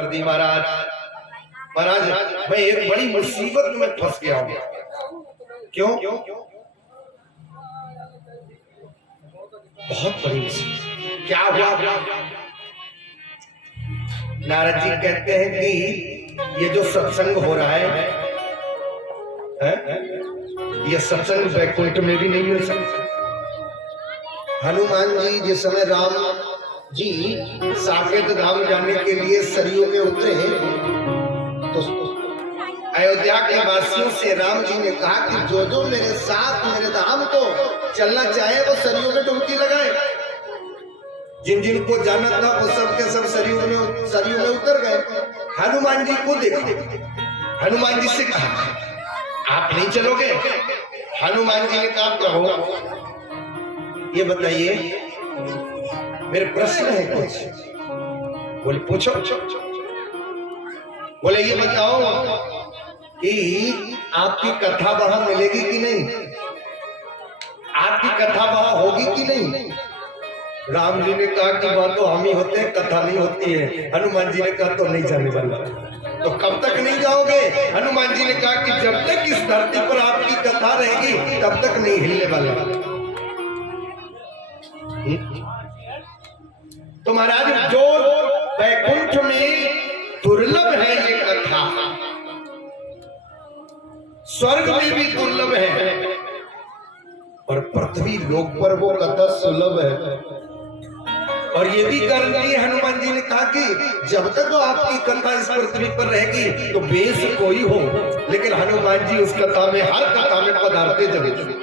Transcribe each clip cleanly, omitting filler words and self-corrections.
कर दी महाराज। महाराज मैं एक बड़ी मुसीबत में फंस गया हूं। क्यों? बहुत बड़ी मुसीबत। क्या हुआ? नारद जी कहते हैं कि ये जो सत्संग हो रहा है ये सत्संग वैकुंठ में भी नहीं मिल सकता। हनुमान जी जिस समय राम जी साकेत धाम जाने के लिए सरयू में उतरे तो अयोध्या के वासियों से राम जी ने कहा कि जो जो मेरे साथ मेरे धाम को चलना चाहे वो सरयू में डुबकी लगाए। जिन जिन को जाना था वो सब के सब सरयू में उतर गए। हनुमान जी को देखा, हनुमान जी से कहा आप नहीं चलोगे? हनुमान जी ने कहा प्रभु ये बताइए मेरे प्रश्न है कुछ। बोले पूछो। बोले ये बताओ कि आपकी कथा वहां मिलेगी कि नहीं? आपकी कथा वहां होगी कि नहीं? राम जी ने कहा कि वहां तो हम ही होते हैं, कथा नहीं होती है। हनुमान जी ने कहा तो नहीं जाने वाला। तो कब तक नहीं जाओगे? हनुमान जी ने कहा कि जब तक इस धरती पर आपकी कथा रहेगी तब तक नहीं हिलने वाला। तो महाराज जो वैकुंठ में दुर्लभ है ये कथा, स्वर्ग में भी दुर्लभ है और पृथ्वी लोक पर वो कथा सुलभ है। और ये भी गारंटी हनुमान जी ने कहा कि जब तक आपकी कथा इस पृथ्वी पर रहेगी तो बेस कोई हो, लेकिन हनुमान जी उस कथा में हर कथा में पधारते जरूर।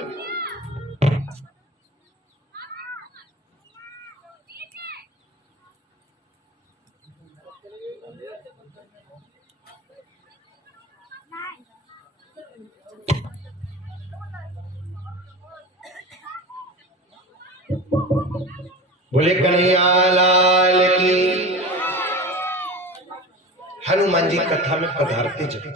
बोले कन्हैया लाल की। हनुमान जी कथा में पधारते जरूर।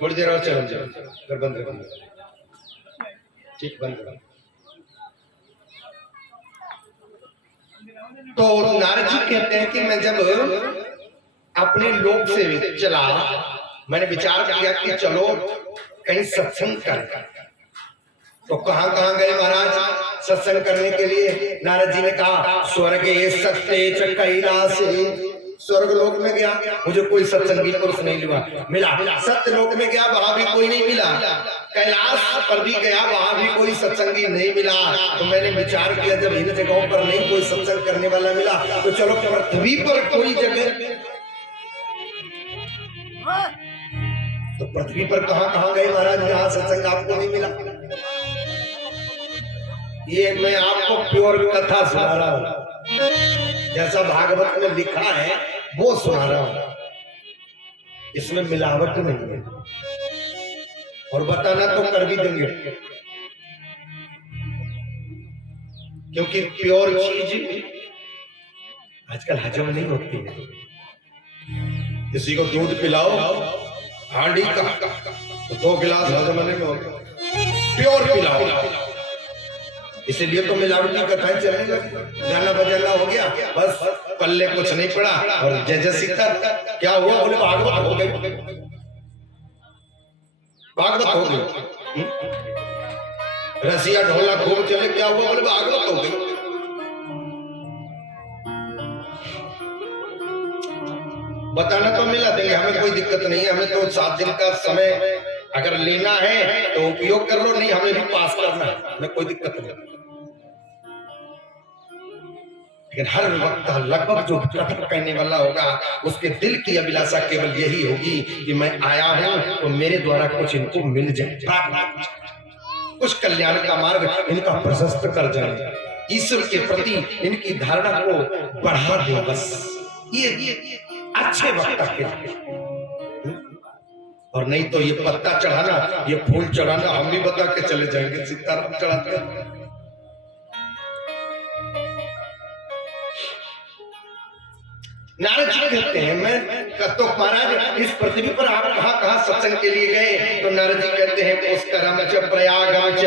थोड़ी देर और चलो चलो बंद ठीक बंद। तो नारद जी कहते हैं कि मैं जब अपने लोक से चला मैंने विचार किया कि चलो कहीं सत्संग कर। तो कहां कहां गए महाराज सत्संग करने के लिए? नारद जी ने कहा स्वर्गे सत्य कैलासे। स्वर्ग लोक में गया, मुझे कोई सत्संगी पुरुष नहीं मिला। सत्य लोक में गया, वहां भी कोई नहीं मिला। कैलाश पर भी गया, वहां भी कोई सत्संगी नहीं मिला। तो मैंने विचार किया जब इन जगहों पर नहीं कोई सत्संग करने वाला मिला तो चलो पृथ्वी पर कोई जगह। तो पृथ्वी पर कहां गए महाराज जहां सत्संग आपको नहीं मिला? ये मैं आपको प्योर कथा सुना रहा हूं, जैसा भागवत में लिखा है वो सुना रहा हूं। इसमें मिलावट नहीं है और बताना तो कर भी देंगे, क्योंकि प्योर चीज आजकल हजम नहीं होती है। किसी को दूध पिलाओ हांडी का तो 2 गिलास हजम नहीं होगा, प्योर पिलाओ। इसीलिए तो मिलावटी कथाएं चलने लगी। गाना बजाना हो गया, बस पल्ले कुछ नहीं पड़ा। और जय सीता क्या हुआ? बोले भागवत हो गई, भागवत हो गई। रसिया ढोला खूब चले, क्या हुआ? बोले भागवत हो गई। बताना तो मिला देंगे, हमें कोई दिक्कत नहीं है। हमें तो 7 दिन का समय अगर लेना है तो उपयोग कर लो, नहीं हमें भी पास करना है, हमें कोई दिक्कत नहीं। लेकिन हर वक्त लगभग जो कथा कहने वाला होगा उसके दिल की अभिलाषा केवल यही होगी कि मैं आया हूं तो मेरे द्वारा कुछ इनको मिल जाए, कुछ कल्याण का मार्ग इनका प्रशस्त कर जाए, ईश्वर के प्रति इनकी धारणा को बढ़ा दे। बस ये अच्छे वक्त के और नहीं तो ये पत्ता चढ़ाना, ये फूल चढ़ाना हम भी बता के चले जाएंगे सीताराम चढ़ाते। नारद जी कहते हैं मैं तो महाराज इस पृथ्वी पर आप कहाँ सत्संग के लिए गए? तो नारद जी कहते हैं पुष्करम च प्रयागम च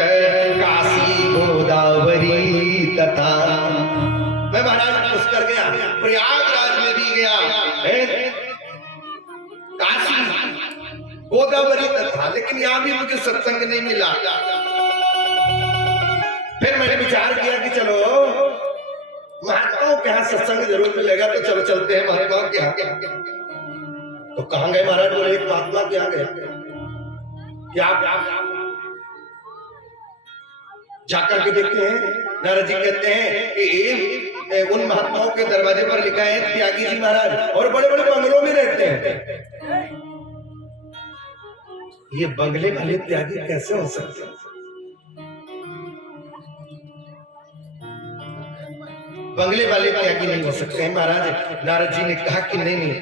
काशी गोदावरी तथा। मैं महाराज पुष्कर गया, प्रयागराज में भी गया, काशी गोदावरी तथा, लेकिन यहाँ भी मुझे सत्संग नहीं मिला। फिर मैंने विचार किया कि चलो महात्माओं के यहाँ सत्संग जरूर मिलेगा, तो चलो चलते हैं महात्माओं के यहाँ। तो कहाँ गए महाराज? बोले एक महात्मा के यहाँ गए। क्या जाकर के देखते हैं, नारद जी कहते हैं कि उन महात्माओं के दरवाजे पर लिखा है त्यागी जी महाराज, और बड़े बड़े बंगलों में रहते हैं। ये बंगले वाले त्यागी कैसे हो सकते हैं? बंगले वाले त्यागी नहीं हो सकते हैं महाराज। नारद जी ने कहा कि नहीं नहीं,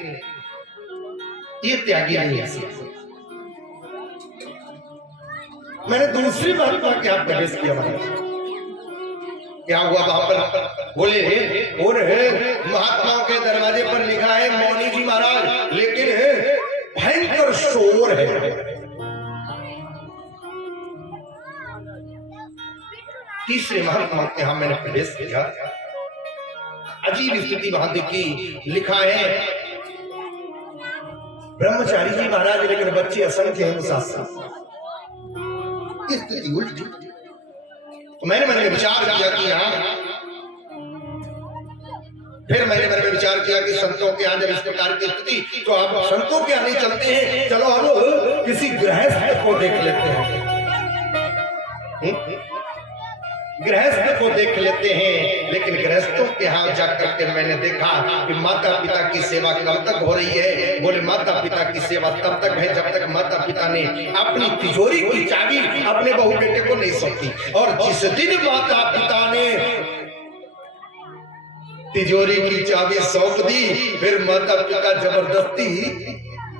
ये त्यागी नहीं है। मैंने दूसरी महात्मा के यहाँ प्रवेश किया महाराज। क्या हुआ वहां पर? बोले और महात्माओं के दरवाजे पर लिखा है मौनी जी महाराज, लेकिन भयंकर शोर है। तीसरे महात्मा के यहाँ मैंने प्रवेश किया, अजीब स्थिति वहां देखी। लिखा है ब्रह्मचारी जी महाराज, लेकिन बच्चे असंख्य हैं साथ। स्थिति उल्टी। तो मैंने मन में विचार किया कि यहाँ, फिर मैंने मन में विचार किया कि संतों के यहाँ जब इस प्रकार की स्थिति, तो आप संतों के यहाँ नहीं चलते हैं, चलो हम किसी गृहस्थ को देख लेते हैं। गृहस्थ को देख लेते हैं। लेकिन गृहस्थों के यहाँ जाकर के मैंने देखा कि माता पिता की सेवा कब तक हो रही है? बोले माता पिता की सेवा तब तक है जब तक माता पिता ने अपनी तिजोरी की चाबी अपने बहू बेटे को नहीं सौंपी। और जिस दिन माता पिता ने तिजोरी की चाबी सौंप दी, फिर माता पिता जबरदस्ती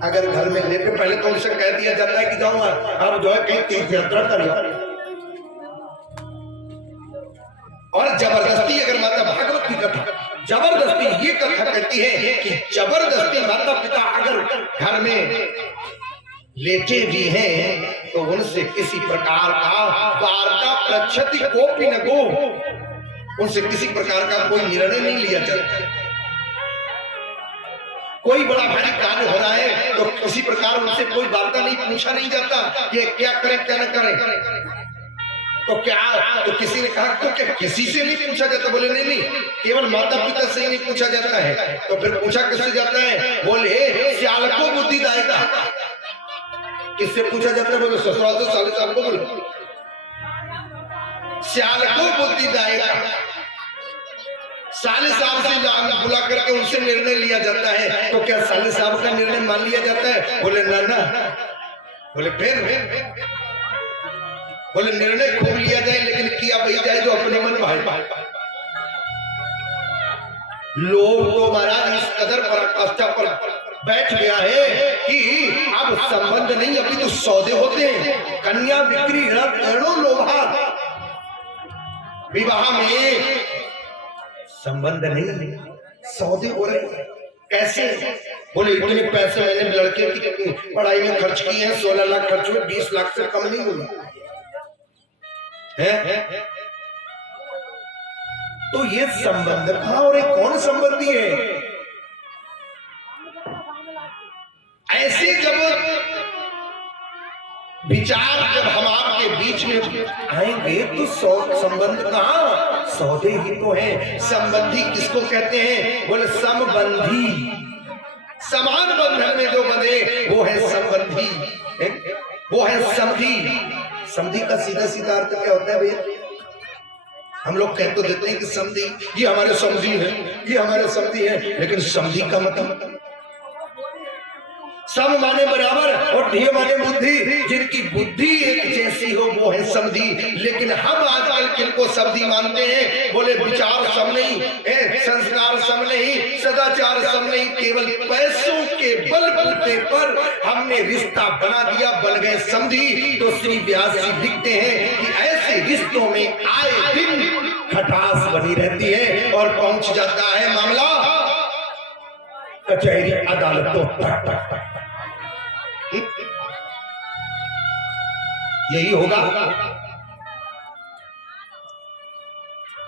अगर घर में लेके, पहले तो उनसे कह दिया जाता है कि जाऊंगा अब जो है कहीं तीर्थ यात्रा करिए, और जबरदस्ती अगर माता भागवत की कथा, जबरदस्ती ये कथा कहती है कि जबरदस्ती माता पिता अगर घर में लेटे भी हैं तो उनसे किसी प्रकार का वार्ता प्रक्षति कोपि न गो, उनसे किसी प्रकार का कोई निर्णय नहीं लिया जाता। कोई बड़ा भारी कार्य हो रहा है तो किसी प्रकार उनसे कोई वार्ता नहीं पूछा नहीं जाता कि क्या करें क्या न करें। तो क्या, तो किसी ने कहा तो क्या किसी से नहीं पूछा जाता? बोले नहीं नहीं, केवल माता पिता से ही नहीं पूछा जाता है। तो फिर पूछा किससे जाता है? बोले सियाल को बुद्धि दायका। किससे पूछा जाता है? बोले ससुराल से साले साहब को। बोले सियाल को बुद्धि दायका, साले साहब से बुला करके उनसे निर्णय लिया जाता है। तो क्या साले साहब का निर्णय मान लिया जाता है? बोले ना। बोले फिर बोले निर्णय खूब लिया जाए लेकिन किया वही जाए जो अपने मन भाई। लोग तो महाराज इस कदर पराकाष्ठा पर बैठ गया है कि अब संबंध नहीं, अभी तो सौदे होते हैं। कन्या बिक्री रणों लोभा, विवाह में संबंध नहीं, सौदे हो रहे। कैसे? बोले इतने पैसे मैंने लड़के की पढ़ाई में खर्च किए हैं, 16 लाख खर्च हुए, 20 लाख से कम नहीं हुआ है। तो ये संबंध कहां और कौन संबंधी है? ऐसे जब विचार जब हम आपके बीच में आएंगे तो संबंध कहां, सौदे ही तो है। संबंधी किसको कहते हैं? बोले संबंधी, समान बंधन में जो बंधे वो है संबंधी, वो है समधी। समधी का सीधा सीधा अर्थ क्या होता है भैया? हम लोग कह तो देते हैं कि समधी, ये हमारे समधी है, ये हमारे समधी है, लेकिन समधी का मतलब सम माने बराबर और ढेर माने बुद्धि। जिनकी बुद्धि एक जैसी हो वो है समधी। लेकिन हम आजकल किनको समधी मानते हैं? बोले विचार सम नहीं, संस्कार सम नहीं, सदाचार सम नहीं, केवल पैसों के बलबूते पर हमने रिश्ता बना दिया, बन गए समधी। तो श्री व्यास जी लिखते हैं कि ऐसे रिश्तों में आए दिन खटास बनी रहती है और पहुंच जाता है मामला कचहरी अदालतों तक यही होगा।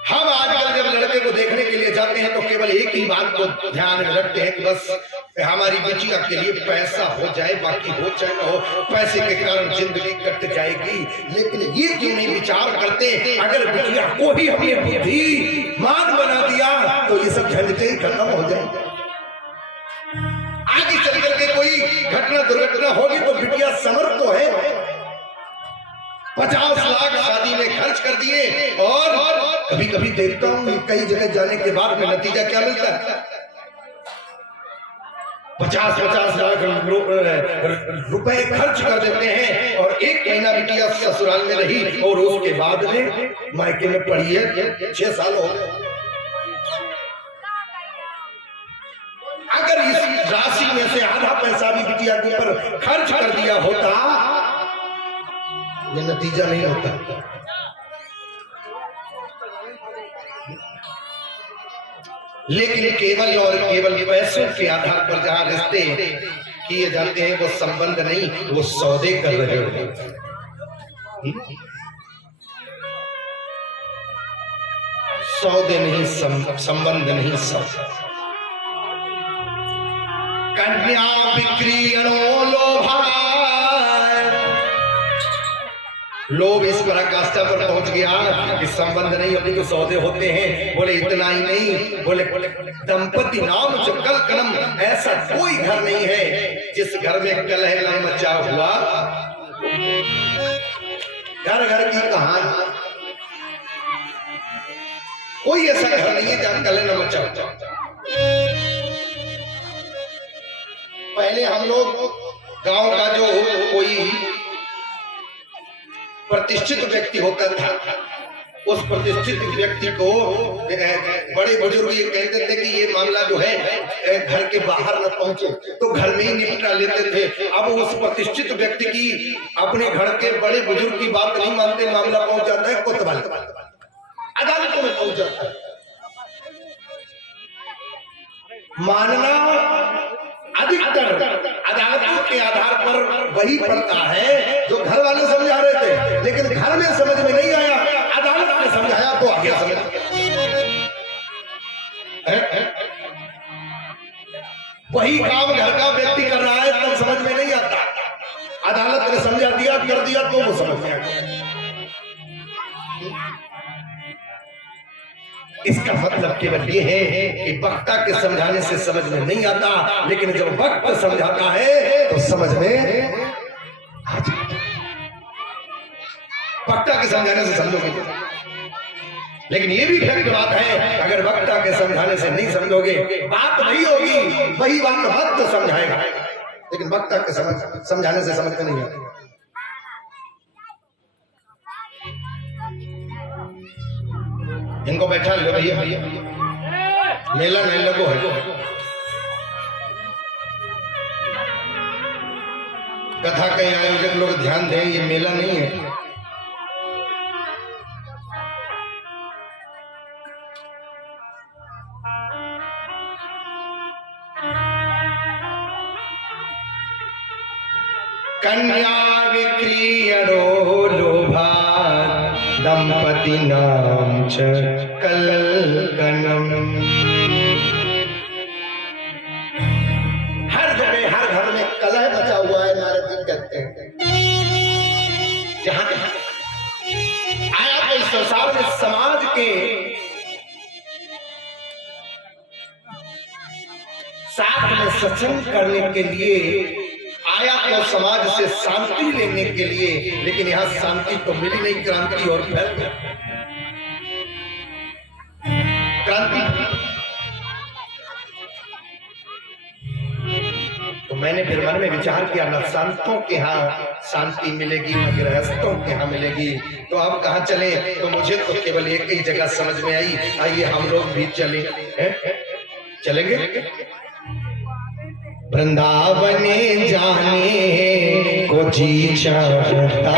हम आजकल जब लड़के को देखने के लिए जाते हैं तो केवल एक ही बात को ध्यान में रखते हैं कि बस हमारी बिटिया के लिए पैसा हो जाए, बाकी हो चाहे ना हो, पैसे के कारण जिंदगी कट जाएगी। लेकिन ये क्यों नहीं विचार करते, अगर बिटिया को ही हमने बुद्धिमान बना दिया तो ये सब झंझटें खत्म हो जाएंगे। आगे चल करके कोई घटना दुर्घटना होगी तो बिटिया समर्थ तो है। 50 लाख शादी में खर्च कर दिए और कभी कभी देखता हूं कई जगह जाने के बाद में नतीजा क्या मिलता है, 50-50 लाख रुपए खर्च कर देते हैं और 1 महीना बिटिया ससुराल में रही और उसके बाद में मायके में पड़ी है 6 साल हो गए। अगर इस राशि में से आधा पैसा भी बिटिया के ऊपर खर्च कर दिया होता, ये नतीजा नहीं होता। लेकिन केवल और केवल पैसों के आधार पर जहां रिश्ते किए जाते हैं वो संबंध नहीं, वो सौदे कर रहे होते हैं। सौदे नहीं, संबंध नहीं, सौदे। कन्या बिक्री लोभा, लोभ इस पराकाष्ठा पर पहुंच गया कि संबंध नहीं होते तो सौदे होते हैं। बोले इतना ही नहीं, बोले दंपति नाम चकल कलम, ऐसा कोई घर नहीं है जिस घर में कलह न मचा हुआ। घर घर की कहानी, कोई ऐसा घर नहीं है जहां कलह न मचा हुआ। पहले हम लोग गांव का जो कोई प्रतिष्ठित व्यक्ति होता था, उस प्रतिष्ठित व्यक्ति को बड़े बुजुर्ग ये कहते थे कि ये मामला जो है घर के बाहर न पहुंचे, तो घर में ही निपटा लेते थे। अब उस प्रतिष्ठित व्यक्ति की अपने घर के बड़े बुजुर्ग की बात नहीं मानते, मामला पहुंच जाता है कोतवाल, अदालतों में पहुंच जाता है। मानना अधिकतर अदालतों के आधार पर वही पड़ता है जो घर वाले समझा रहे थे, लेकिन घर में समझ में नहीं आया, अदालत ने समझाया तो आगे समझ। वही काम घर का व्यक्ति कर रहा है तब समझ में नहीं आता, अदालत ने समझा दिया, कर दिया तो वो समझ में आ गया। इसका मतलब केवल ये है कि वक्ता के समझाने से समझ में नहीं आता, लेकिन जब वक्त समझाता है तो समझ में आ जाता है। वक्ता के समझाने से समझोगे, लेकिन ये भी फैक्ट बात है, अगर वक्ता के समझाने से नहीं समझोगे बात नहीं होगी, वही बात वक्त समझाएगा, लेकिन वक्ता के समझाने से समझ में नहीं आती। इनको बैठा लो भैया, मेला नहीं लगो है। कथा के आयोजक लोग ध्यान दें, ये मेला नहीं है। कन्या विक्रियरो लोभा दंपति नाम च कलकनम। हर जगह हर घर में कलह मचा हुआ है, नारद जी कहते हैं। जहां आया तो इस संसार में समाज के साथ में सत्संग करने के लिए आया, तो समाज से शांति लेने के लिए, लेकिन यहां शांति तो मिली नहीं, क्रांति और फैल गई। क्रांति तो मैंने फिर मन में विचार किया, न संतों के यहाँ शांति मिलेगी न गृहस्थों के यहाँ मिलेगी, तो अब कहाँ चले? तो मुझे तो केवल एक ही जगह समझ में आई, आइए हम लोग भी चले। चलेंगे वृंदावने जाने को जी चाहता,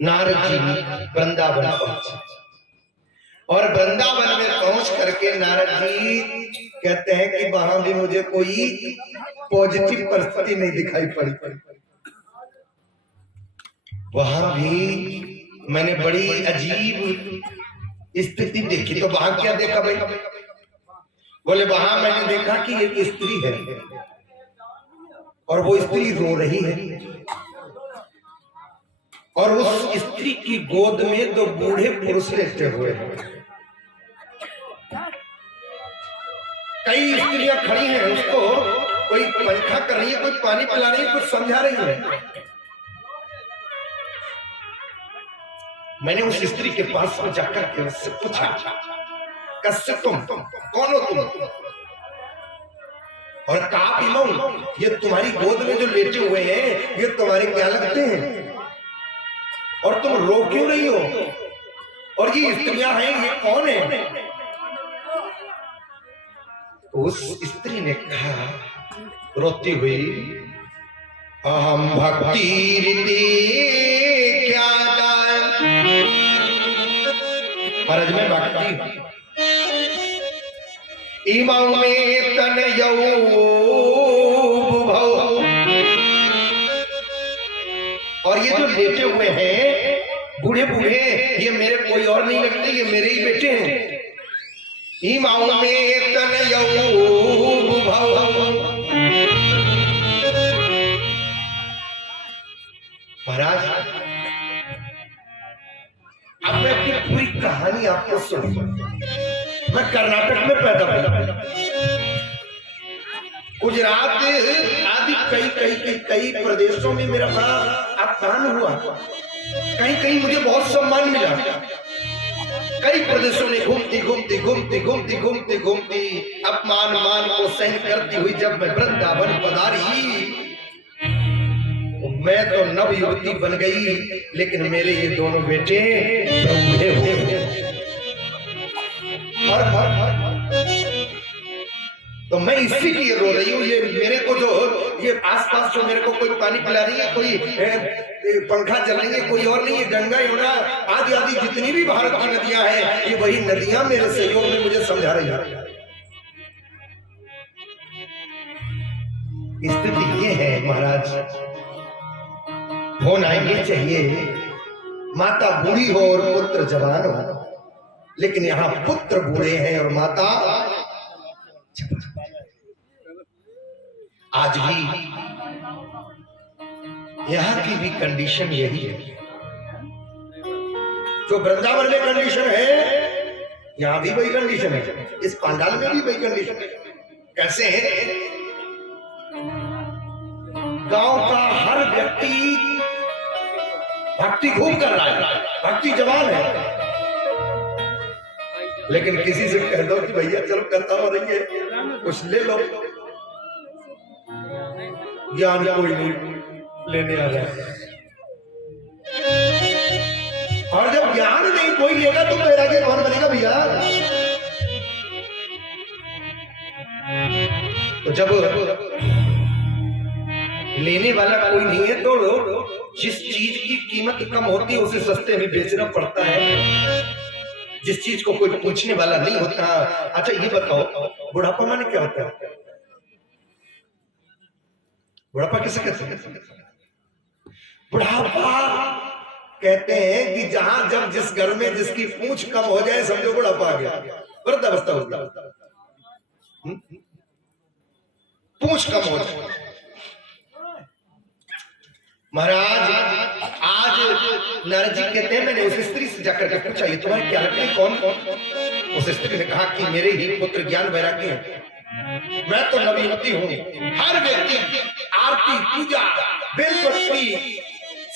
नारद जी वृंदावन पहुंचे और वृंदावन में पहुंच करके नारद जी कहते हैं कि वहां भी मुझे कोई पॉजिटिव परिस्थिति नहीं दिखाई पड़ी। वहां भी मैंने बड़ी अजीब स्थिति देखी। तो वहां क्या देखा भाई? बोले वहां मैंने देखा कि एक स्त्री है और वो स्त्री रो रही है और उस स्त्री की गोद में दो बूढ़े पुरुष लेटे हुए हैं। कई स्त्रियां खड़ी हैं, उसको कोई पंखा कर रही है, कोई पानी पिला रही है, कुछ समझा रही है। मैंने उस स्त्री के पास में जाकर के उससे पूछा, कैसे तुम कौन हो तुम? और कहा कि ये तुम्हारी गोद में जो लेटे हुए हैं ये तुम्हारे क्या लगते हैं और तुम रो क्यों रही हो? और ये स्त्रियां हैं, ये कौन है? उस स्त्री ने कहा रोती हुई, अहम भक्ति रीति क्या महाराज में भक्ति इमाऊ में तन और ये जो लेटे हुए हैं बूढ़े बूढ़े, ये मेरे कोई और नहीं लगते, ये मेरे ही बेटे हैं। इमाऊ में तन महाराज, अब मैं अपनी पूरी कहानी आपको सुनाऊंगा। मैं कर्नाटक में पैदा हुआ, गुजरात आदि कई प्रदेशों में मेरा बड़ा अपमान हुआ। कहीं कहीं मुझे बहुत सम्मान मिला। कई प्रदेशों में घूमती अपमान मान को सहन करती हुई जब मैं वृंदावन पधारी, मैं तो नव युवती बन गई, लेकिन मेरे ये दोनों बेटे बूढ़े हो गए। तो मैं इसीलिए रो रही हूँ। ये मेरे को जो ये आसपास जो मेरे को कोई पानी पिला रही है, कोई पंखा चल रही है, कोई और नहीं है। गंगा यमुना आदि आदि जितनी भी भारत की नदियां हैं, ये वही नदियां मेरे सहयोग में मुझे समझा रही है। स्थिति ये है महाराज, होना ये चाहिए माता बूढ़ी हो और पुत्र जवान हो, लेकिन यहाँ पुत्र बूढ़े हैं और माता आज भी यहाँ की भी कंडीशन यही है। जो वृंदावन में कंडीशन है, यहाँ भी वही कंडीशन है, इस पंडाल में भी वही कंडीशन है। कैसे है? गांव का हर व्यक्ति भक्ति खूब कर रहा है, भक्ति जवान है, लेकिन किसी से कह दो कि भैया चलो कथा हो रही है, कुछ ले लो, ज्ञान कोई नहीं लेने आ रहा है। और जब ज्ञान नहीं कोई लेगा तो वैराग्य कौन बनेगा भैया? तो जब लेने वाला कोई नहीं है तो जिस चीज की कीमत कम होती है उसे सस्ते में बेचना पड़ता है। जिस चीज को कोई पूछने वाला नहीं होता। अच्छा ये बताओ, बुढ़ापा माने क्या होता है? बुढ़ापा किसे कहते हैं? बुढ़ापा कहते हैं कि जहां जब जिस घर में जिसकी पूंछ कम हो जाए समझो बुढ़ापा आ गया, वृद्धावस्था हो गई, पूंछ कम हो जाए। महाराज आज नारद जी कहते हैं मैंने उस स्त्री से जाकर के पूछा, ये तुम्हारे क्या लगता है कौन कौन? उस स्त्री ने कहा कि मेरे ही पुत्र ज्ञान वैराग्य हैं, मैं तो नवयुवती हूँ। हर व्यक्ति आरती पूजा बेलपत्री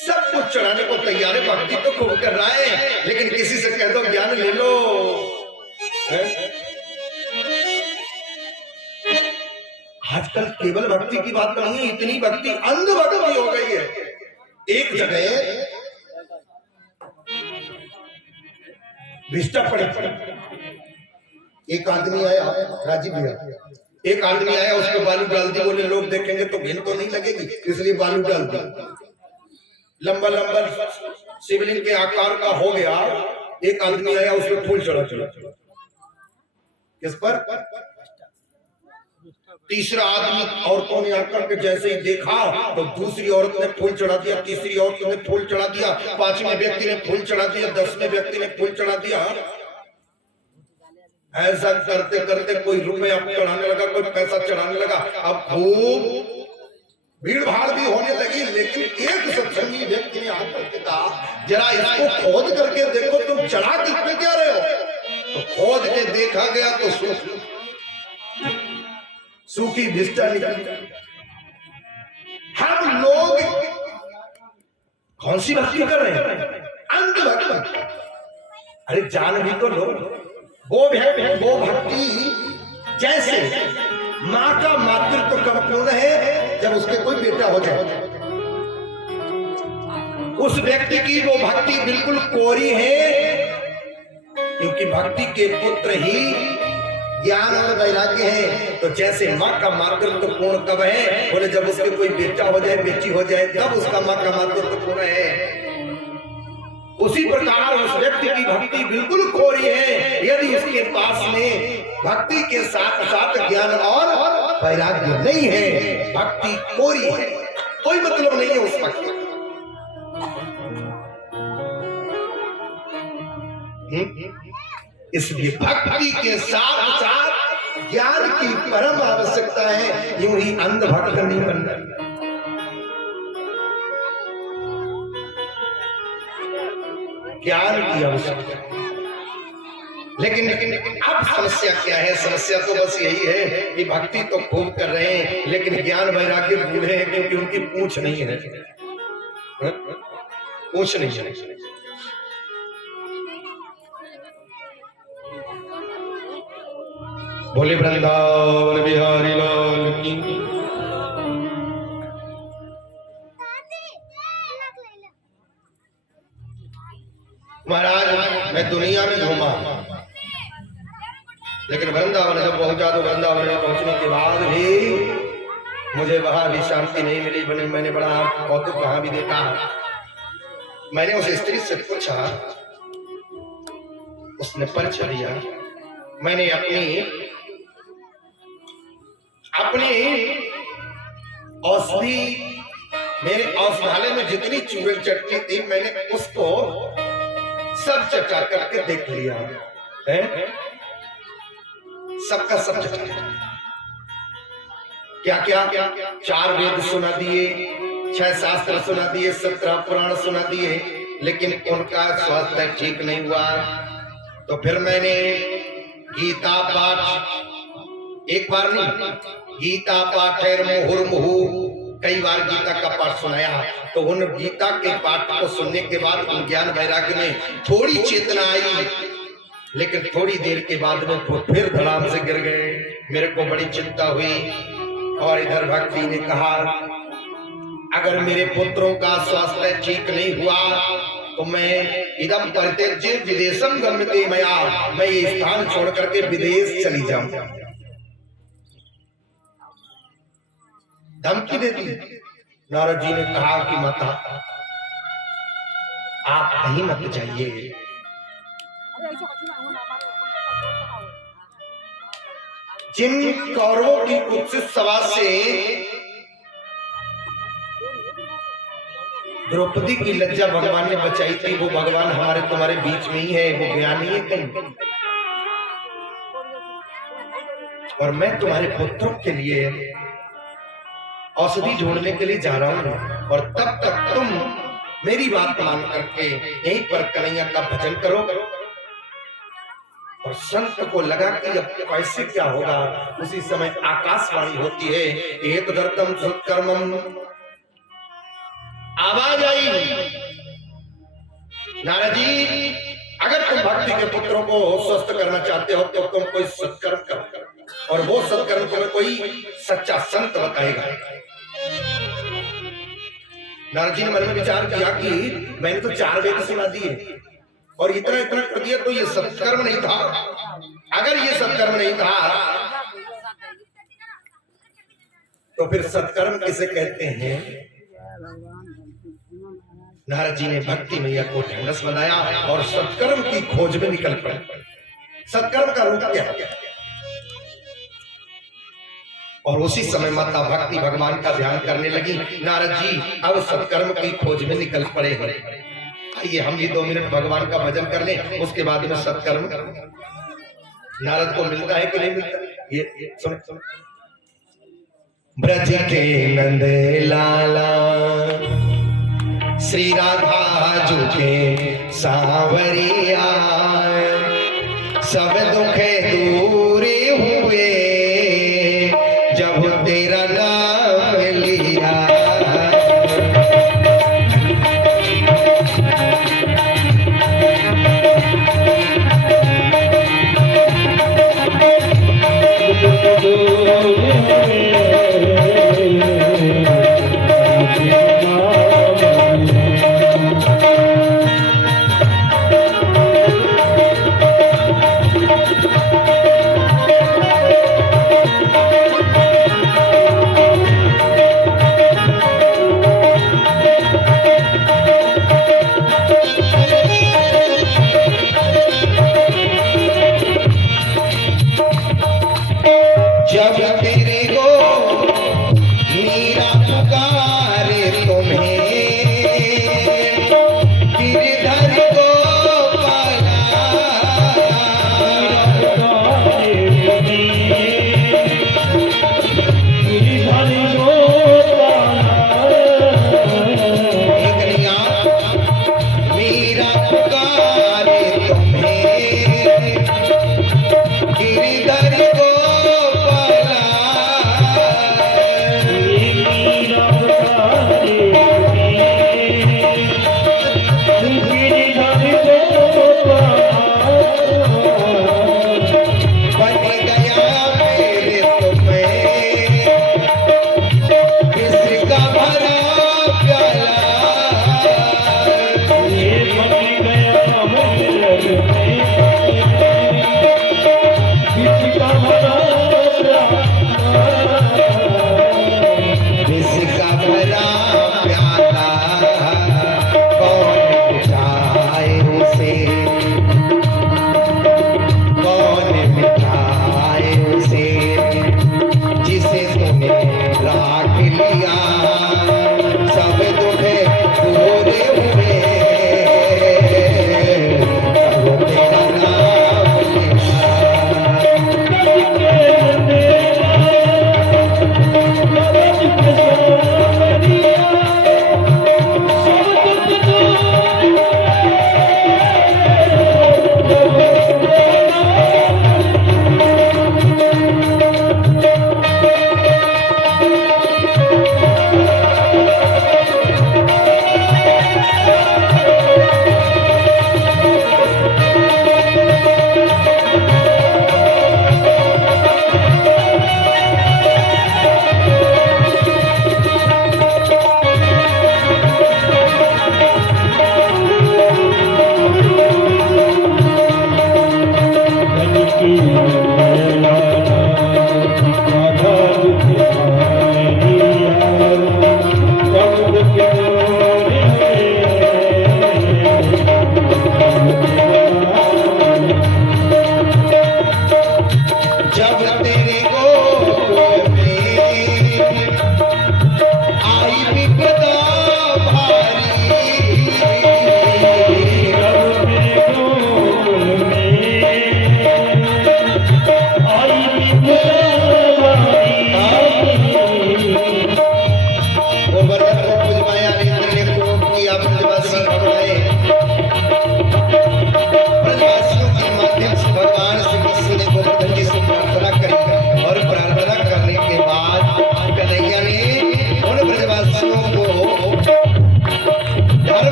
सब कुछ चढ़ाने को तैयार है, भक्ति तो खूब कर रहा है, लेकिन किसी से कह दो ज्ञान ले लो, आजकल केवल भक्ति की बात नहीं है, इतनी भक्ति अंध भक्ति हो गई है। एक जगह विष्टा पड़े, एक आदमी आया, राजीव भैया, एक आदमी आया, उस पर बालू डाल दी। बोले लोग देखेंगे तो घिन तो नहीं लगेगी, इसलिए बालू डाल दी। लंबा लंबा शिवलिंग के आकार का हो गया, एक आदमी आया उसमें फूल चढ़ा किस पर? तीसरा आदमी औरतों ने आकर के जैसे ही देखा तो दूसरी औरत ने फूल चढ़ा दिया, तीसरी औरत ने फूल चढ़ा दिया, पांचवें व्यक्ति ने फूल चढ़ा दिया, 10वें व्यक्ति ने फूल चढ़ा दिया। ऐसा करते करते कोई रुपया चढ़ाने लगा, कोई पैसा चढ़ाने लगा। अब खूब भीड़ भाड़ भी होने लगी, लेकिन एक सत्संगी व्यक्ति ने आकर के कहा, जरा इसको खोद करके देखो, तुम चढ़ा किस पे क्या रहे हो? तो खोद के देखा गया तो सूखी भिष्टा निकली। हम लोग कौन सी भक्ति कर रहे हैं? अंधभक्ति। अरे जान भी तो लो, वो भक्ति जैसे माँ का मातृत्व कब पूर्ण है? जब उसके कोई बेटा हो जाए। उस व्यक्ति की वो भक्ति बिल्कुल कोरी है, क्योंकि भक्ति के पुत्र ही ज्ञान और वैराग्य है। तो जैसे माँ का मातृत्व पूर्ण कब है? बोले जब उसके कोई बेटा हो जाए, बेटी हो जाए, तब उसका माँ का मातृत्व पूर्ण है। उसी प्रकार उस व्यक्ति की भक्ति बिल्कुल खोरी है, यदि उसके पास में भक्ति के साथ साथ ज्ञान और वैराग्य नहीं है। भक्ति खोरी है, कोई मतलब नहीं है उस भक्ति। इसलिए भक्ति के साथ साथ ज्ञान की परम आवश्यकता है। यूं ही अंध भक्त नहीं बनना। ज्ञान की आवश्यकता है। लेकिन अब समस्या क्या है? समस्या तो बस यही है कि भक्ति तो खूब कर रहे हैं, लेकिन ज्ञान वैराग्य भूले हैं, क्योंकि उनकी पूछ नहीं है। पूछ नहीं है। बोले वृंदावन बिहारी लाल की। महाराज मैं दुनिया में घूमा, लेकिन वृंदावन जब पहुंचा तो वृंदावन में पहुंचने के बाद भी मुझे वहां भी शांति नहीं मिली। मैंने बड़ा कौतुक वहां भी देखा। मैंने उस स्त्री से पूछा, उसने परिचय दिया। मैंने अपनी औषधि, मेरे औषधालय में जितनी चूरन चटनी थी, मैंने उसको सब चटा करके देख लिया है। सबका सब चटा। क्या क्या 4 वेद सुना दिए, 6 शास्त्र सुना दिए, 17 पुराण सुना दिए, लेकिन उनका स्वास्थ्य ठीक नहीं हुआ। तो फिर मैंने गीता पाठ, एक बार नहीं, गीता पाठ है मुहुर्मुहु, कई बार गीता का पाठ सुनाया। तो उन गीता के पाठ को सुनने के बाद उन ज्ञान वैराग्य में थोड़ी चेतना आई, लेकिन थोड़ी देर के बाद में वो फिर धड़ाम से गिर गए। मेरे को बड़ी चिंता हुई। और इधर भक्ति ने कहा, अगर मेरे पुत्रों का स्वास्थ्य ठीक नहीं हुआ तो मैं इदम परित्यज्य विदेशम गम्यते मया, मैं ये स्थान छोड़ करके विदेश चली जाऊं। धमकी दे दी। नारद जी ने कहा कि माता आप कहीं मत जाइए। जिन कौरवों की कुत्सित सभा से द्रौपदी की लज्जा भगवान ने बचाई थी, वो भगवान हमारे तुम्हारे बीच में ही है। वो ज्ञानी है कहीं। और मैं तुम्हारे पुत्रों के लिए औषधि ढूंढने के लिए जा रहा हूं, और तब तक तुम मेरी बात मान करके यहीं पर कन्हैया का भजन करो। और संत को लगा कि अब कैसे क्या होगा। उसी समय आकाशवाणी होती है, एक दर्तम सत्कर्मम। आवाज आई, नारद जी अगर तुम भक्ति के पुत्रों को स्वस्थ करना चाहते हो तो तुम कोई सत्कर्म करो, और वो सत्कर्म तुम्हें कोई सच्चा संत बताएगा। नारद जी ने मन में विचार किया कि मैंने तो 4 वेद सुना दिए और इतना इतना कर दिया, तो ये सत्कर्म नहीं था। अगर ये सत्कर्म नहीं था तो फिर सत्कर्म किसे कहते हैं? नारद जी ने भक्ति मैया को ढंढस बनाया और सत्कर्म की खोज में निकल पड़े। सत्कर्म का रूप क्या है? और उसी समय माता भक्ति भगवान का ध्यान करने लगी। नारद जी अब सत्कर्म की खोज में निकल पड़े हैं। आइए हम भी 2 मिनट भगवान का भजन कर लें, उसके बाद में सत्कर्म नारद को मिलता है कि नहीं मिलता। ये सुन। ब्रज के नंद लाला श्री राधा जू के सावरिया, सब दुख दूर हुए जब तेरा नाम लिया।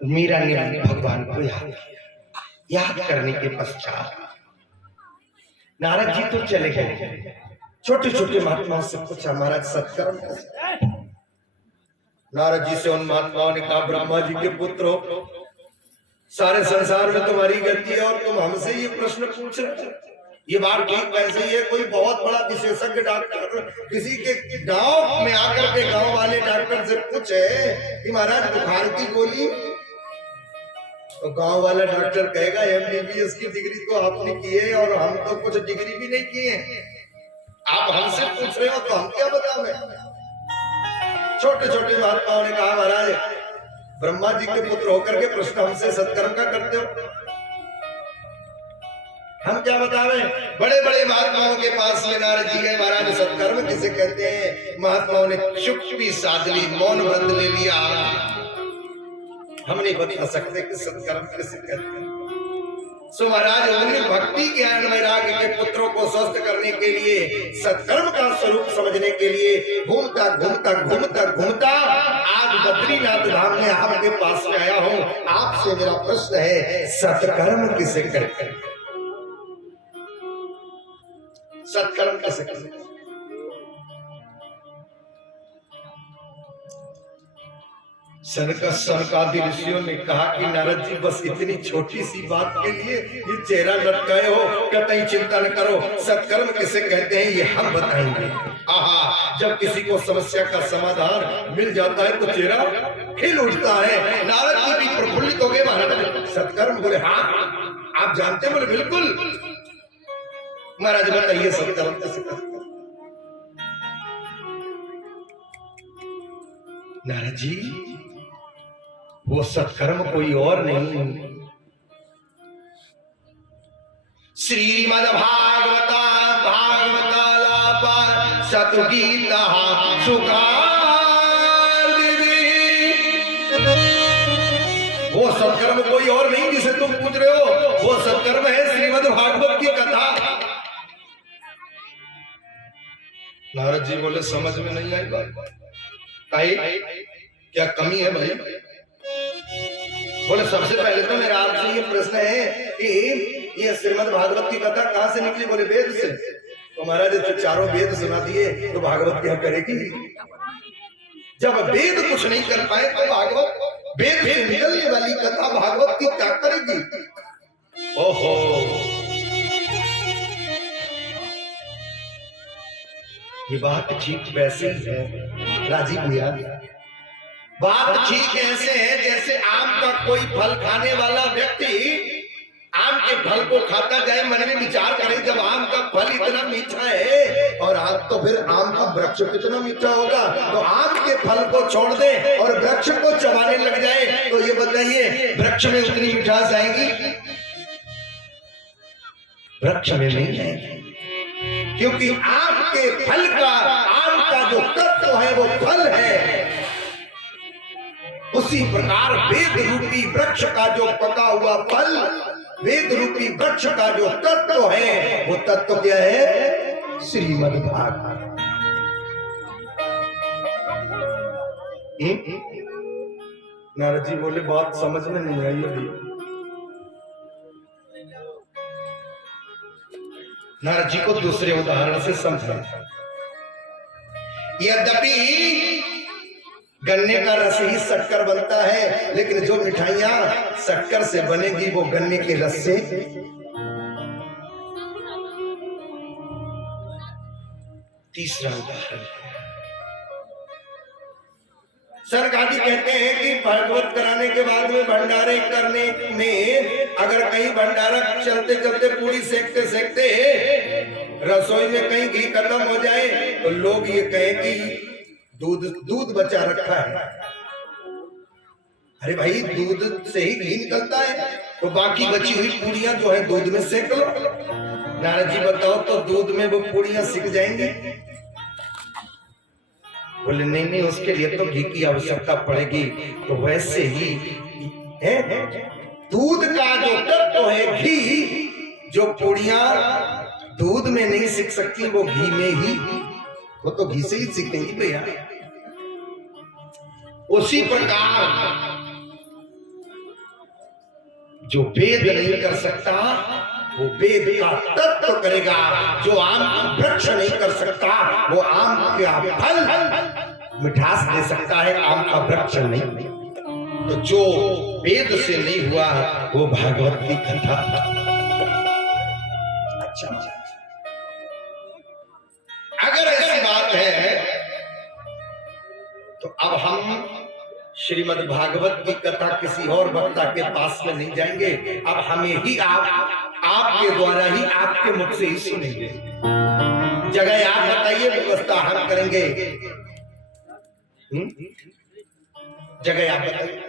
मीरा ने भगवान को याद करने के पश्चात नारद जी तो चले गए। छोटे छोटे महात्माओं से पूछा, महाराज सत्कर्म कैसे? नारद जी से उन महात्माओं ने कहा, ब्रह्मा जी के पुत्र हो, सारे संसार में तुम्हारी गति है और तुम हमसे ये प्रश्न पूछ रहे हो। ये बात ठीक वैसे ही है, कोई बहुत बड़ा विशेषज्ञ डॉक्टर किसी के गांव में आकर के गांव वाले डॉक्टर से पूछे कि महाराज बुखार की गोली, तो गांव वाला डॉक्टर कहेगा MBBS की डिग्री तो आपने की है और हम तो कुछ डिग्री भी नहीं किए, आप हमसे पूछ रहे हो तो हम क्या बताएं। छोटे छोटे महात्माओं ने कहा, महाराज ब्रह्मा जी के पुत्र होकर के प्रश्न हमसे सत्कर्म का करते हो, हम क्या बतावे। बड़े बड़े महात्माओं के पास में नारद जी गए, महाराज सत्कर्म किसे कहते हैं? महात्माओं ने चुप्पी साध ली, मौन व्रत ले लिया, हम नहीं बता सकते कि सत्कर्म किसे कहते हैं। सो महाराज उन्होंने भक्ति ज्ञान वैराग्य के पुत्रों को स्वस्थ करने के लिए, सत्कर्म का स्वरूप समझने के लिए घूमता घूमता घूमता घूमता आज बद्रीनाथ धाम में आपके पास में आया हूँ। आपसे मेरा प्रश्न है, सत्कर्म किसे कहते हैं? सत्कर्म कैसे करते हैं? सनकादि ऋषियों ने कहा कि नारद जी बस इतनी छोटी सी बात के लिए ये चेहरा लटकाए हो, कतई चिंता न करो, सत्कर्म किसे कहते हैं ये हम बताएंगे। आहा, जब किसी को समस्या का समाधान मिल जाता है तो चेहरा खिल उठता है। नारद जी भी प्रफुल्लित हो गए, महाराज सत्कर्म? बोले हाँ आप जानते? बोले बिल्कुल। महाराज बताइए सत्कर्म कैसे करते? नारद जी वो सत्कर्म कोई और नहीं, श्रीमद्भागवता भागवतालापा सतगीता सुकार देवी। वो सत्कर्म कोई और नहीं जिसे तुम पूछ रहे हो, वो सत्कर्म है श्रीमद्भागवत की कथा। नारद जी बोले समझ में नहीं आई बात, क्या कमी है भाई? बोले सबसे पहले तो मेरा आपसे ये प्रश्न है कि ये श्रीमद् भागवत की कथा कहां से निकली? बोले वेद से। तो महाराज तो चारों वेद सुना दिए तो भागवत क्या करेगी? जब वेद कुछ नहीं कर पाए तो भागवत, वेद से निकलने वाली कथा भागवत की क्या करेगी? ओहो, ये बात ठीक वैसे ही है राजीव भैया, बात ठीक ऐसे है जैसे आम का कोई फल खाने वाला व्यक्ति आम के फल को खाता जाए, मन में विचार करे जब आम का फल इतना मीठा है और आप तो फिर आम का वृक्ष कितना मीठा होगा, तो आम के फल को छोड़ दे और वृक्ष को चबाने लग जाए, तो ये बताइए वृक्ष में उतनी मिठास आएगी? वृक्ष में नहीं आएगी, क्योंकि आम के फल का, आम का जो तत्व है वो फल है। उसी प्रकार वेद रूपी वृक्ष का जो पका हुआ फल, वेद रूपी वृक्ष का जो तत्व है वो तत्व क्या है? श्रीमद् भागवत। नारद जी बोले बात समझ में नहीं आई अभी। नारद जी को दूसरे उदाहरण से समझा, यद्यपि गन्ने का रस ही शक्कर बनता है, लेकिन जो मिठाइयां शक्कर से बनेगी वो गन्ने के रस से। तीसरा उदाहरण, सरकारी कहते हैं कि भागवत कराने के बाद में भंडारे करने में अगर कहीं भंडारा चलते चलते पूरी सेकते सेकते रसोई में कहीं घी खत्म हो जाए तो लोग ये कहें कि दूध बचा रखा है। अरे भाई दूध से ही घी निकलता है, तो बाकी बची हुई पूड़ियां जो है दूध में सेक लो। नारद जी बताओ तो दूध में वो पूड़ियां सिक जाएंगी? बोले नहीं नहीं, उसके लिए तो घी की आवश्यकता पड़ेगी। तो वैसे ही है दूध का जो तत्व है घी, जो पूड़ियां दूध में नहीं सिक सकती वो घी में ही, वो तो घी से ही सीखेंगी भैया। उसी प्रकार जो वेद नहीं कर सकता वो वेद का तत्व करेगा, जो आम वृक्ष नहीं कर सकता वो आम का फल मिठास दे सकता है, आम का वृक्ष नहीं। तो जो वेद से नहीं हुआ वो भागवत की कथा। अच्छा, अगर ऐसी बात है तो अब हम श्रीमद् भागवत की कथा किसी और वक्ता के पास में नहीं जाएंगे, अब हमें ही आपके द्वारा ही आपके मुख से ही सुनेंगे। जगह आप बताइए, व्यवस्था हम करेंगे। जगह आप बताइए।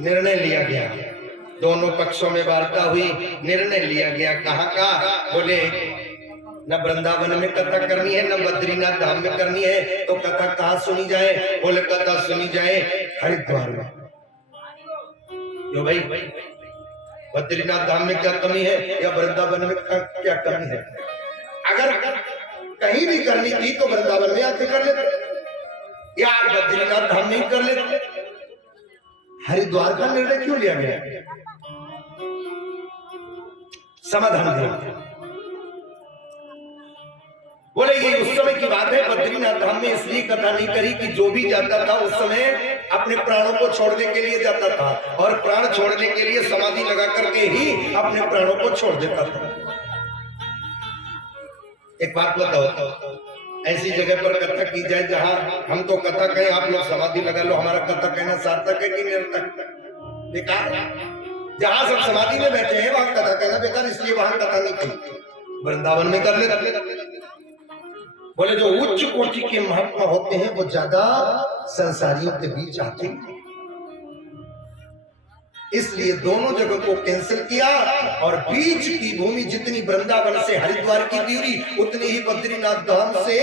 निर्णय लिया गया, दोनों पक्षों में वार्ता हुई, निर्णय लिया गया। कहाँ का? बोले न वृंदावन में कथा करनी है, न बद्रीनाथ धाम में करनी है, तो कथा कहाँ सुनी जाए? बोले कथा सुनी जाए हरिद्वार में। क्यों भाई, बद्रीनाथ धाम में क्या कमी है या वृंदावन में क्या कमी है? अगर कहीं भी करनी थी तो वृंदावन में आके कर लेते या बद्रीनाथ धाम में ही कर लेते। हरिद्वार का निर्णय क्यों लिया गया? समाधान दिया। बोले ये उस समय की बात है, बद्रीनाथ धाम में इसलिए कथा नहीं करी कि जो भी जाता था उस समय अपने प्राणों को छोड़ने के लिए जाता था, और प्राण छोड़ने के लिए समाधि लगा करके ही अपने प्राणों को छोड़ देता था। एक बात बताओ, ऐसी जगह पर कथा की जाए जहां हम तो कथा कहें, आप लोग समाधि लगा लो, हमारा कथा कहना सार्थक है कि निरर्थक? बेकार। जहां सब समाधि में बैठे हैं वहां कथा कहना बेकार, इसलिए वहां कथा नहीं की। वृंदावन में कर ले। बोले जो उच्च कोटि के महात्मा होते हैं वो ज्यादा संसारियों के बीच आते हैं, इसलिए दोनों जगह को कैंसिल किया, और बीच की भूमि जितनी वृंदावन से हरिद्वार की दूरी उतनी ही बद्रीनाथ धाम से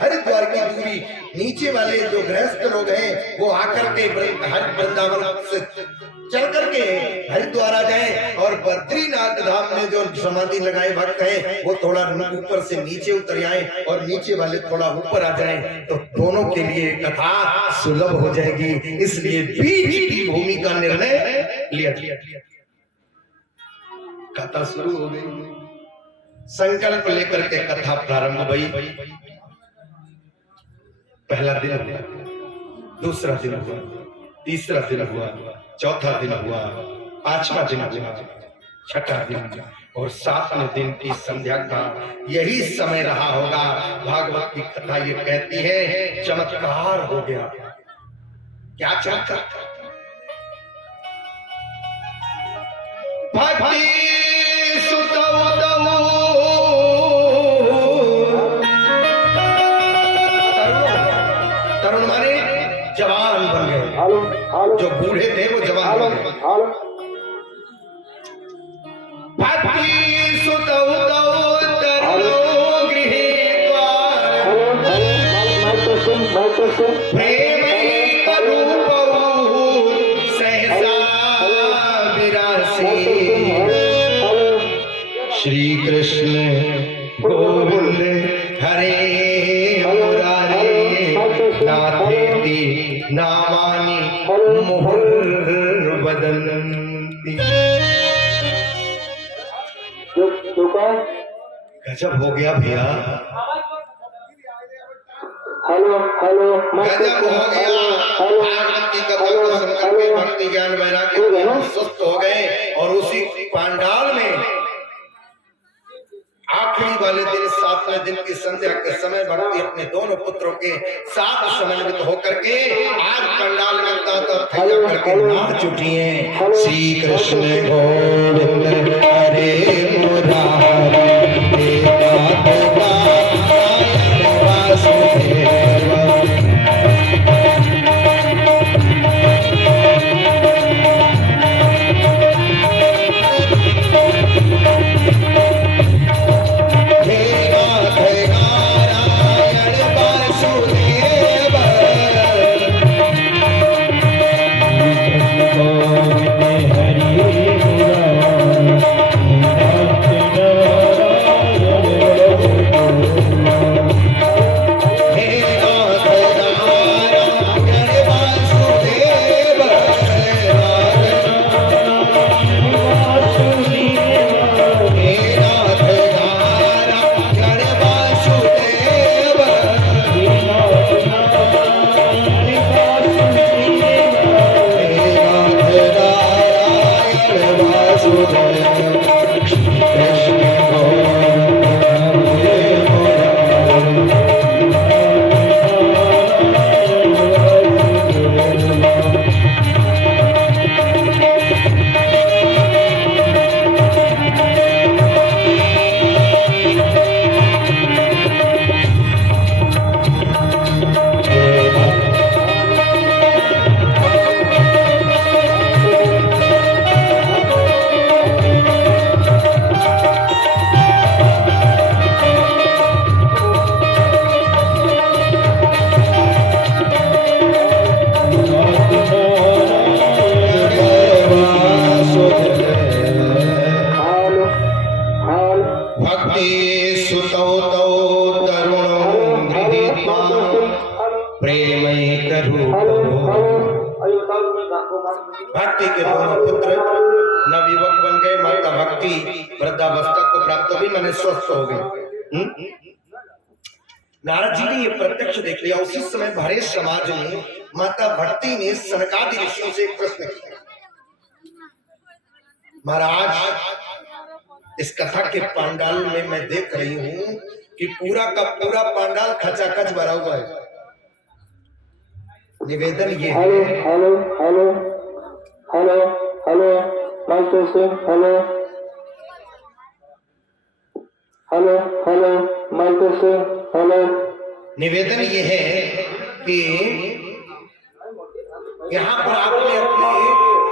हरिद्वार की दूरी। नीचे वाले जो गृहस्थ लोग हैं वो आकर के वृंदावन से चल करके हरिद्वार आ जाएं, और बद्रीनाथ धाम में जो समाधि लगाए भक्त हैं वो थोड़ा ऊपर से नीचे उतर आए और नीचे वाले थोड़ा ऊपर आ जाएं, तो दोनों के लिए कथा सुलभ हो जाएगी। इसलिए बीच की भूमि का निर्णय लिया। कथा शुरू हो गई, संकल्प लेकर के कथा प्रारंभ हुई। पहला दिन हुआ, दूसरा दिन हुआ, तीसरा दिन हुआ, चौथा दिन हुआ, पांचवा दिन हुआ, छठा दिन और सातवें दिन की संध्या का यही समय रहा होगा। भागवत की कथा ये कहती है चमत्कार हो गया। क्या चमत्कार? भक्ति तरुण माने जवान बन गए, जो बूढ़े थे वो जवान बन गए। भक्ति सुतौ तरुणो गृहीत्वा प्रेमै करूपौ सहसा विरासी। श्री कृष्ण गोविंद हरे मुरारी नाथेति नामानि मुहुर्वदन्ति। गजब हो गया भैया, गजब हो गया। भागवत की कथा को सुनकर के भक्ति ज्ञान वैराग्य सुस्त हो गए, और उसी पांडाल में आखिरी वाले दिन सातवें दिन की संध्या के समय भक्ति अपने दोनों पुत्रों के साथ समन्वित होकर के आज पंडाल में थैया करके नाच उठी हैं। श्री कृष्ण गोविंद हरे मुरारी भक्ति के दोनों पुत्र नवयुवक बन गए, माता भक्ति वृद्धावस्था को प्राप्त हो गई, मैंने स्वस्थ हो गई। नारद जी ने ये प्रत्यक्ष देख लिया। उसी समय भरे समाज में माता भक्ति ने सनकादि ऋषियों से एक प्रश्न किया, महाराज इस कथा के पांडाल में मैं देख रही हूं कि पूरा का पूरा पांडाल खचाखच भरा हुआ है। निवेदन ये hello hello hello hello hello mike testing hello hello hello mike testing hello. निवेदन ये है कि यहाँ पर आपने अपने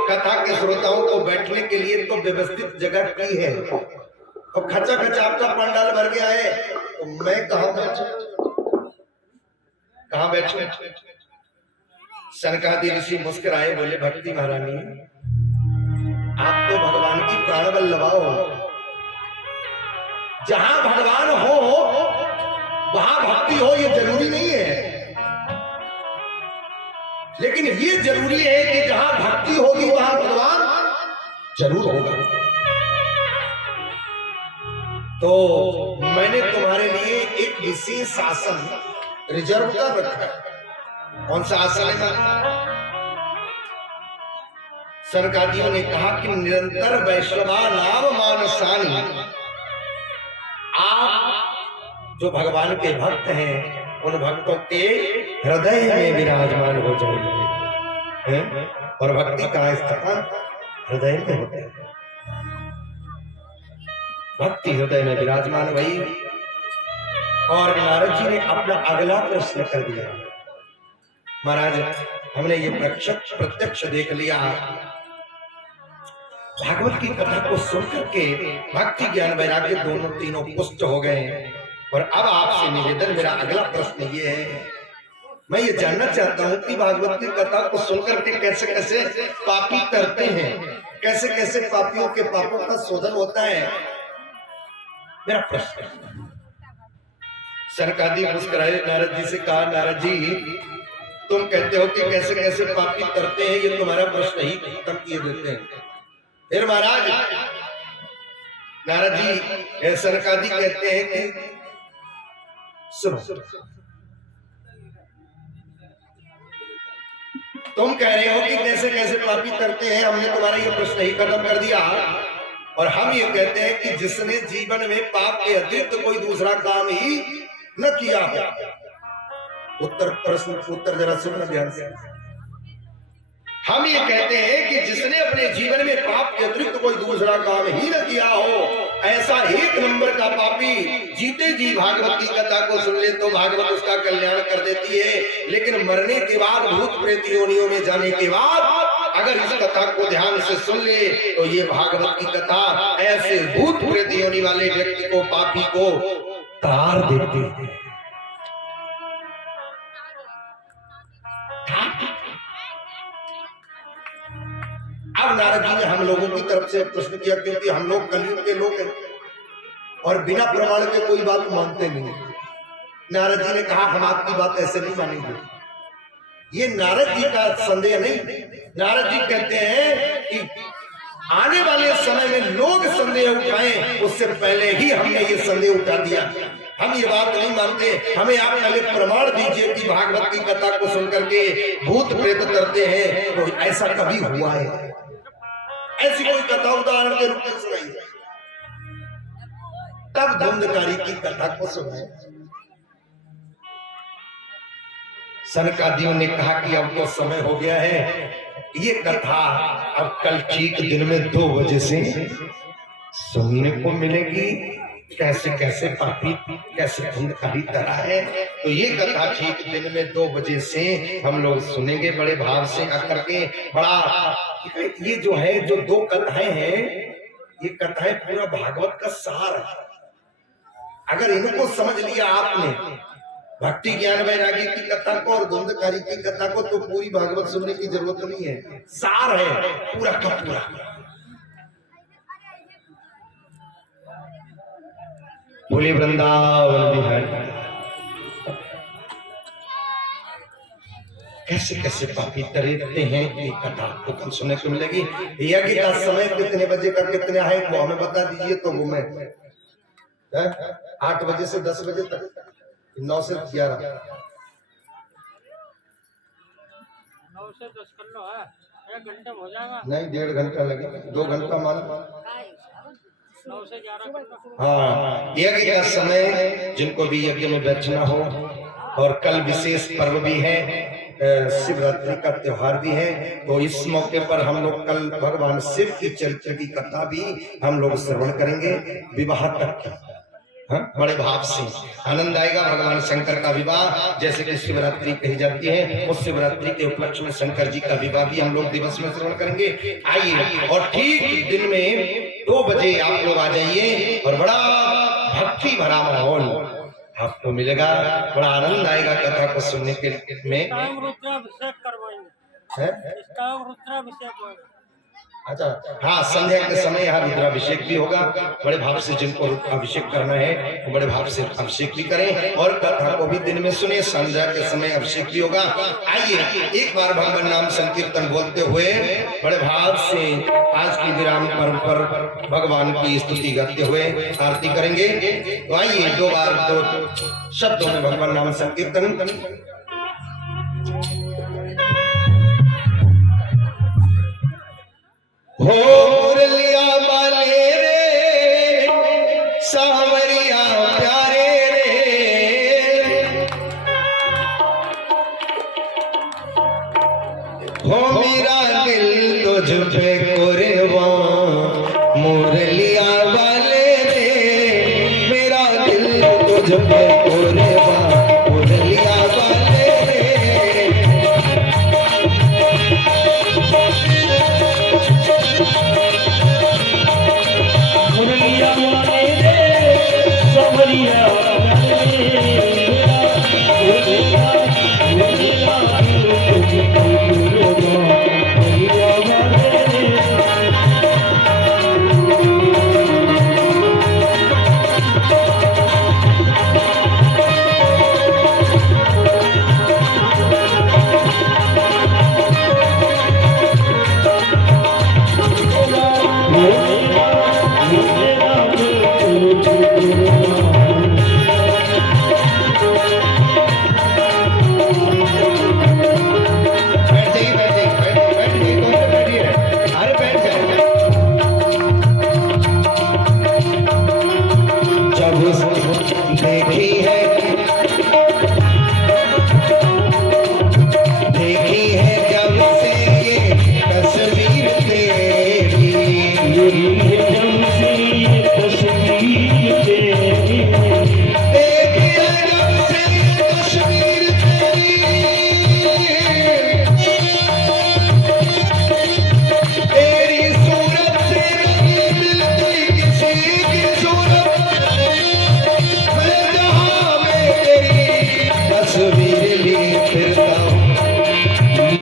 कथा के श्रोताओं को बैठने के लिए तो व्यवस्थित जगह की है, तो खचा खचा आपका पंडाल भर गया है, तो मैं कहाँ बैठूं? सनकादि ऋषि मुस्कुराए, बोले भक्ति महारानी आप तो भगवान की प्राण वल्लभा हो, जहां भगवान हो वहां भक्ति हो ये जरूरी नहीं है, लेकिन ये जरूरी है कि जहां भक्ति होगी वहां भगवान जरूर होगा। तो मैंने तुम्हारे लिए एक विशेष आसन रिजर्व कर रखा है। कौन सा आसन है? सनकादियों ने कहा कि निरंतर वैष्णवा नाम मानसानी, आप जो भगवान के भक्त हैं उन भक्तों के हृदय में विराजमान हो जाएंगे, और भक्ति का स्थान हृदय में होता है। भक्ति हृदय में विराजमान हुई। और नारद जी ने अपना अगला प्रश्न कर दिया, महाराज हमने ये प्रत्यक्ष देख लिया, भागवत की कथा को सुनकर के भक्ति ज्ञान वैराग्य दोनों तीनों पुष्ट हो गए। और अब आपसे निवेदन, मेरा अगला प्रश्न ये है, मैं ये जानना चाहता हूं कि भागवत की कथा को सुनकर के कैसे कैसे पापी करते हैं, कैसे कैसे पापियों के पापों का शोधन होता है, मेरा प्रश्न। सनकादि मुस्कुराए, नारद जी से कहा, नारद जी तुम कहते हो कि कैसे कैसे पापी करते हैं, ये तुम्हारा प्रश्न ही खत्म किए देते हैं। फिर महाराज नारद जी सनकादि कहते हैं कि सुनो, तुम कह रहे हो कि कैसे कैसे पापी करते हैं, हमने तुम्हारा ये प्रश्न ही खत्म कर दिया, और हम ये कहते हैं कि जिसने जीवन में पाप के अतिरिक्त कोई दूसरा काम ही न किया। उत्तर जरा सुनना ध्यान से। हम ये कहते हैं कि जिसने अपने जीवन में पाप के अतिरिक्त कोई दूसरा काम ही न किया हो, ऐसा एक नंबर का पापी जीते जी भागवत की कथा को सुन ले तो भागवत उसका कल्याण कर देती है, लेकिन मरने के बाद भूत प्रेत योनियों में जाने के बाद अगर इस कथा को ध्यान से सुन ले तो ये भागवत की कथा ऐसे भूत प्रेत योनि वाले व्यक्ति को, पापी को तार देती है। अब नारद जी ने हम लोगों की तरफ से प्रश्न किया, क्योंकि हम लोग कलयुग के लोग हैं और बिना प्रमाण के कोई बात मानते नहीं। नारद जी ने कहा हम आपकी बात ऐसे नहीं मानेंगे। ये नारद जी का संदेह नहीं, नारद जी कहते हैं कि आने वाले समय में लोग संदेह उठाएं उससे पहले ही हमने ये संदेह उठा दिया। हम ये बात नहीं मानते, हमें आप पहले प्रमाण दीजिए कि भागवत की कथा को सुनकर के भूत प्रेत करते हैं, तो ऐसा कभी हुआ है? ऐसी कोई कथा उदाहरण के रूप में सुनाई, तब धुंधकारी की कथा को सुनाए। सनकादियों ने कहा कि अब तो समय हो गया है, ये कथा अब कल ठीक दिन में 2 बजे से सुनने को मिलेगी। कैसे कैसे पापी, कैसे धुंधकारी तरह है, तो ये कथा ठीक दिन में 2 बजे से हम लोग सुनेंगे बड़े भाव से आकर के। बड़ा ये जो है, जो 2 कथाएं हैं, ये कथाएं पूरा भागवत का सार है। अगर इनको समझ लिया आपने, भक्ति ज्ञान वैराग्य की कथा को और धुंधकारी की कथा को, तो पूरी भागवत सुनने की जरूरत नहीं है, सार है पूरा का पूरा। बोले वृंदावन बिहारी। कैसे कैसे पापी तरेते हैं, ये कथा तो कल सुनने को मिलेगी। यज्ञ का समय कितने बजे का कितने है वो हमें बता दीजिए, तो वो मैं 8 बजे से 10 बजे तक, 9 से 11, 9 से 10 कर लो है, 1 घंटा हो जाएगा। नहीं 1.5 घंटा लगेगा, 2 घंटा मान। 9 से 11 कर लो। हाँ, यज्ञ का समय जिनको भी यज्ञ में बैठना हो, और कल विशेष पर्व भी है, शिवरात्रि का त्योहार भी है, तो इस मौके पर हम लोग कल भगवान शिव की चरित्र की कथा भी हम लोग श्रवण करेंगे, विवाह तक की। हाँ, बड़े भाव से आनंद आएगा। भगवान शंकर का विवाह जैसे कि शिवरात्रि कही जाती है, उस शिवरात्रि के उपलक्ष्य में शंकर जी का विवाह भी हम लोग दिवस में श्रवण करेंगे। आइए, और ठीक दिन में 2 बजे आप लोग आ जाइए, और बड़ा भक्ति भरा माहौल आपको मिलेगा, बड़ा आनंद आएगा कथा को सुनने के में। टाइम रुद्राभिषेक करवाएंगे, है? टाइम रुद्राभिषेक होगा। अच्छा, हाँ, संध्या के समय यहाँ रुद्राभिषेक भी होगा। बड़े भाव से जिनको अभिषेक करना है वो बड़े भाव से अभिषेक भी करें, और कथा को भी दिन में सुने। संध्या के समय अभिषेक भी होगा। आइए, एक बार भगवान नाम संकीर्तन बोलते हुए बड़े भाव से आज की विराम पर्व पर भगवान की स्तुति गाते हुए आरती करेंगे। तो आइए, 2 बार 2 शब्दों में भगवान नाम संकीर्तन। हो मुरलिया वाले रे, सावरिया प्यारे रे, हो मेरा दिल तुझ पे कुर्बान, मुरलिया वाले रे, मेरा दिल तुझ पे